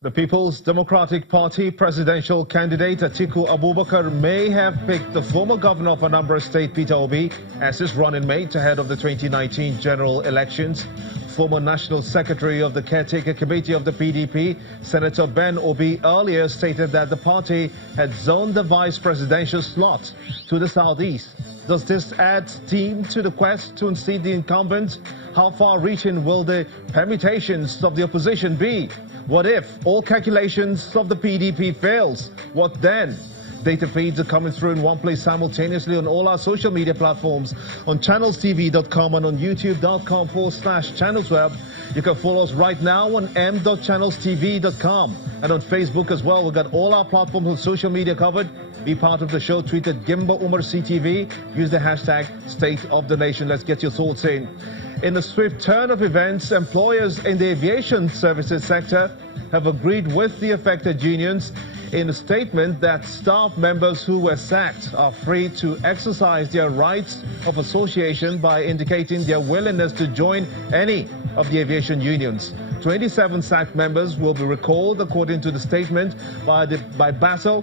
The People's Democratic Party presidential candidate Atiku Abubakar may have picked the former governor of Anambra State, Peter Obi, as his running mate ahead of the 2019 general elections. Former National Secretary of the Caretaker Committee of the PDP, Senator Ben Obi, earlier stated that the party had zoned the vice presidential slot to the southeast. Does this add steam to the quest to unseat the incumbent? How far-reaching will the permutations of the opposition be? What if all calculations of the PDP fails? What then? Data feeds are coming through in one place simultaneously on all our social media platforms, on channelstv.com and on youtube.com/channelsweb. You can follow us right now on m.channelstv.com and on Facebook as well. We've got all our platforms on social media covered. Be part of the show. Tweet at Gimba Umar CTV. Use the hashtag State of the Nation. Let's get your thoughts in. In a swift turn of events, employers in the aviation services sector have agreed with the affected unions in a statement that staff members who were sacked are free to exercise their rights of association by indicating their willingness to join any of the aviation unions. 27 sacked members will be recalled, according to the statement by BASO,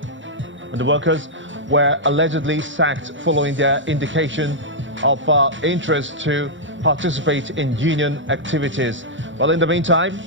and the workers were allegedly sacked following their indication of interest to participate in union activities. Well, in the meantime,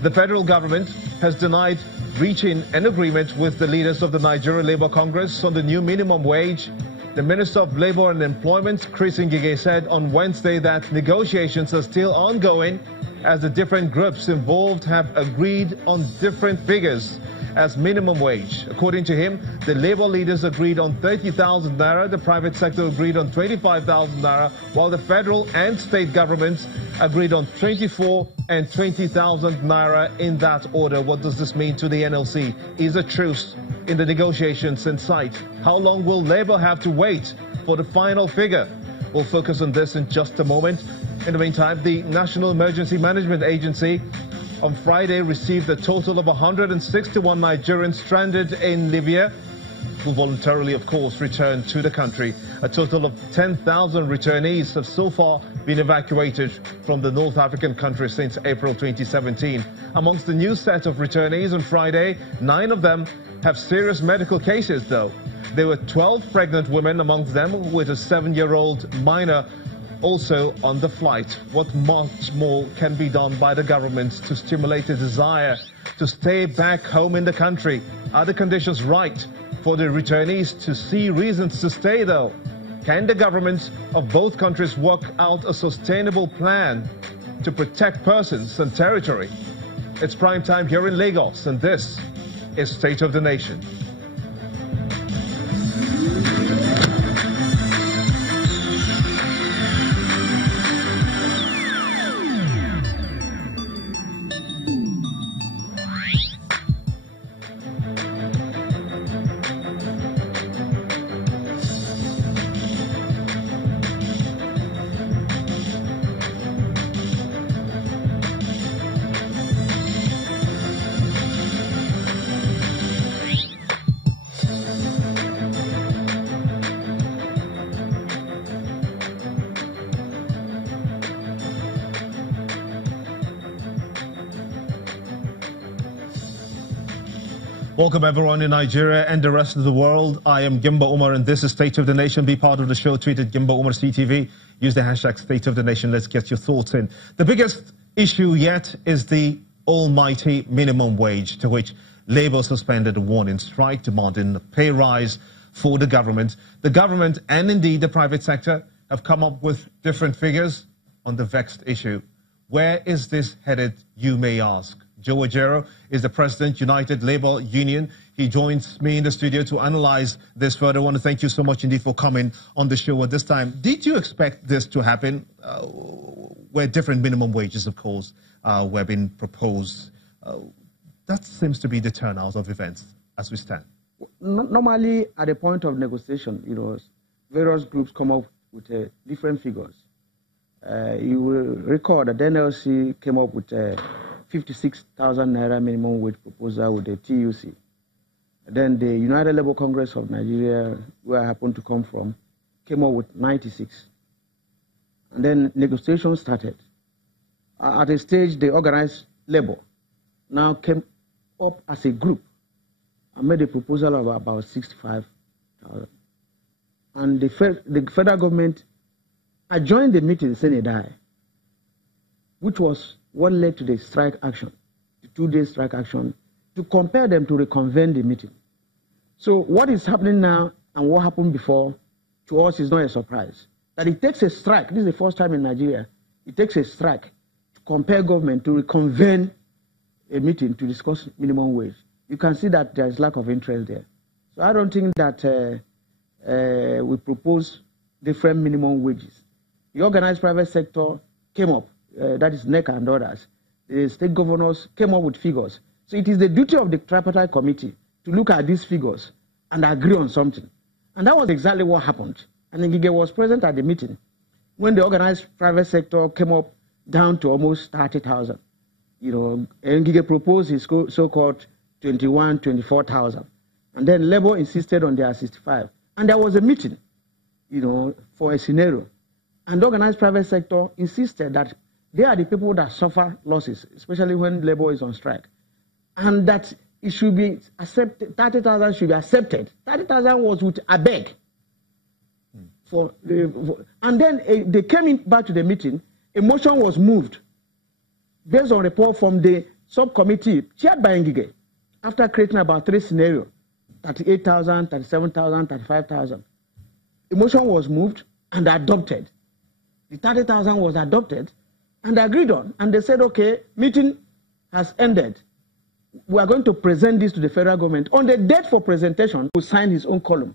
the federal government has denied reaching an agreement with the leaders of the Nigerian Labour Congress on the new minimum wage. The Minister of Labour and Employment, Chris Ngige, said on Wednesday that negotiations are still ongoing as the different groups involved have agreed on different figures as minimum wage. According to him, the Labour leaders agreed on 30,000 naira, the private sector agreed on 25,000 naira, while the federal and state governments agreed on 24 and 20,000 naira in that order. What does this mean to the NLC? Is a truce in the negotiations in sight? How long will Labour have to wait for the final figure? We'll focus on this in just a moment. In the meantime, the National Emergency Management Agency on Friday received a total of 161 Nigerians stranded in Libya, who voluntarily, of course, returned to the country. A total of 10,000 returnees have so far been evacuated from the North African country since April 2017. Amongst the new set of returnees on Friday, 9 of them have serious medical cases, though. There were 12 pregnant women amongst them, with a 7-year-old minor also on the flight. What much more can be done by the government to stimulate a desire to stay back home in the country? Are the conditions right for the returnees to see reasons to stay, though? Can the governments of both countries work out a sustainable plan to protect persons and territory? It's prime time here in Lagos, and this is State of the Nation. Welcome everyone in Nigeria and the rest of the world. I am Gimba Umar and this is State of the Nation. Be part of the show. Tweet at Gimba Umar CTV. Use the hashtag State of the Nation. Let's get your thoughts in. The biggest issue yet is the almighty minimum wage, to which Labour suspended a warning strike demanding a pay rise for the government. The government and indeed the private sector have come up with different figures on the vexed issue. Where is this headed, you may ask? Joe Ajero is the President, United Labour Union. He joins me in the studio to analyze this further. I want to thank you so much indeed for coming on the show at this time. Did you expect this to happen, where different minimum wages, of course, were being proposed? That seems to be the turnout of events as we stand. Normally, at the point of negotiation, various groups come up with different figures. You will recall that the NLC came up with 56,000 naira minimum wage proposal with the TUC. Then the United Labour Congress of Nigeria, where I happen to come from, came up with 96. And then negotiations started. At a stage, the organized labor now came up as a group and made a proposal of about 65,000. And the federal government adjourned the meeting saying die, which was what led to the strike action, the 2-day strike action, to compel them to reconvene the meeting. So what is happening now and what happened before, to us, is not a surprise. That it takes a strike, this is the first time in Nigeria, it takes a strike to compel government to reconvene a meeting to discuss minimum wage. You can see that there is lack of interest there. So I don't think that we propose different minimum wages. The organized private sector came up, that is NECA and others. The state governors came up with figures. So it is the duty of the tripartite committee to look at these figures and agree on something. And that was exactly what happened. And Ngige was present at the meeting when the organized private sector came up down to almost 30,000. You know, Ngige proposed his so-called 21, 24,000. And then Labour insisted on their 65. And there was a meeting, you know, for a scenario. And the organized private sector insisted that they are the people that suffer losses, especially when Labour is on strike. And that it should be accepted, 30,000 should be accepted. 30,000 was with a beg. And then they came back to the meeting, a motion was moved based on report from the subcommittee chaired by Ngige, after creating about 3 scenarios, 38,000, 37,000, 35,000. The motion was moved and adopted. The 30,000 was adopted and agreed on. And they said, okay, meeting has ended. We are going to present this to the federal government. On the date for presentation, he will sign his own column.